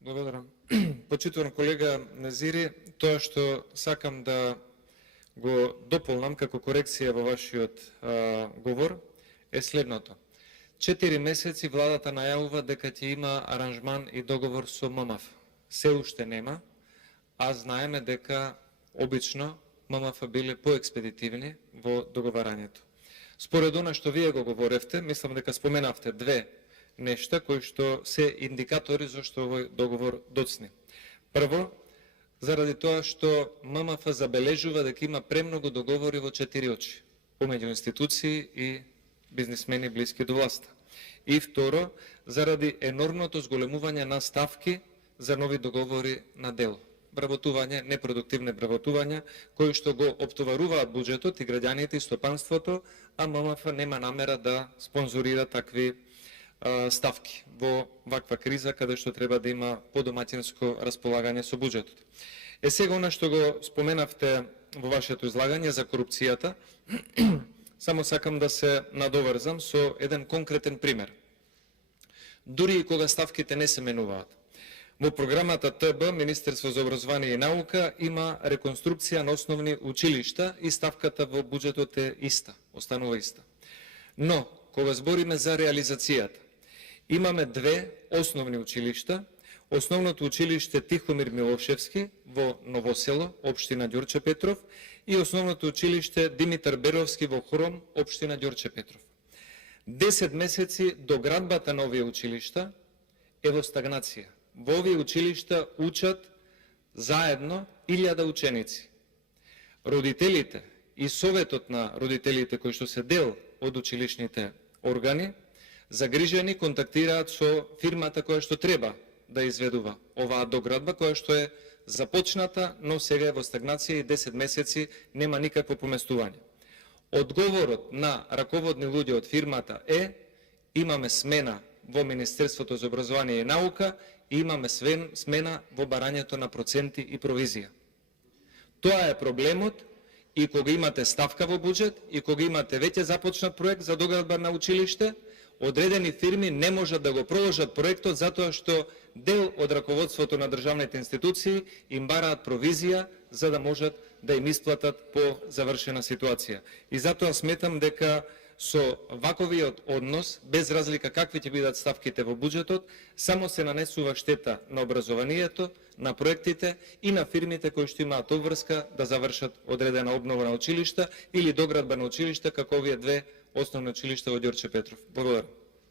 Благодарам. Почитуван колега Назири, тоа што сакам да го дополнам како корекција во вашиот говор е следното. 4 месеци владата најавува дека ќе има аранжман и договор со ММФ. Се уште нема, а знаеме дека обично ММФ биле поекспедитивни во договарањето. Според она што вие го говоревте, мислам дека споменавте две нешта кои што се индикатори зашто овој договор доцни. Прво, заради тоа што ММФ забележува дека има премногу договори во 4 очи помеѓу институции и бизнисмени блиски до власта. И второ, заради енормното зголемување на ставки за нови договори на дело. Вработување, непродуктивни вработувања, кои што го оптоваруваат буџетот и граѓаните и стопанството, а ММФ нема намера да спонзорира такви ставки во ваква криза, каде што треба да има подомаќинско располагање со буџетот. Сега она што го споменавте во вашето излагање за корупцијата, само сакам да се надоврзам со еден конкретен пример. Дури и кога ставките не се менуваат. Во програмата ТБ, Министерство за образование и наука, има реконструкција на основни училишта и ставката во буџетот е иста, останува иста. Но, кога збориме за реализацијата, имаме две основни училишта. Основното училиште Тихомир Милошевски во Новосело, општина Ѓурче Петров, и основното училиште Димитар Беровски во Хром, општина Ѓурче Петров. 10 месеци до градбата на овие училишта е во стагнација. Во овие училишта учат заедно 1000 ученици. Родителите и советот на родителите кои што се дел од училишните органи, загрижени контактираат со фирмата која што треба да изведува оваа доградба, која што е започната, но сега е во стагнација и 10 месеци нема никакво поместување. Одговорот на раководни луѓе од фирмата е: имаме смена во Министерството за образование и наука и имаме смена во барањето на проценти и провизија. Тоа е проблемот и кога имате ставка во буџет и кога имате веќе започнат проект за доградба на училиште, одредени фирми не можат да го продолжат проектот затоа што дел од раководството на државните институции им бараат провизија за да можат да им исплатат по завршена ситуација. И затоа сметам дека со ваковиот однос, без разлика какви ќе бидат ставките во буџетот, само се нанесува штета на образованието, на проектите и на фирмите кои што имаат обврска да завршат одредена обнова на училишта или доградба на училишта како овие две основни училишта во Ѓурче Петров. Благодарам.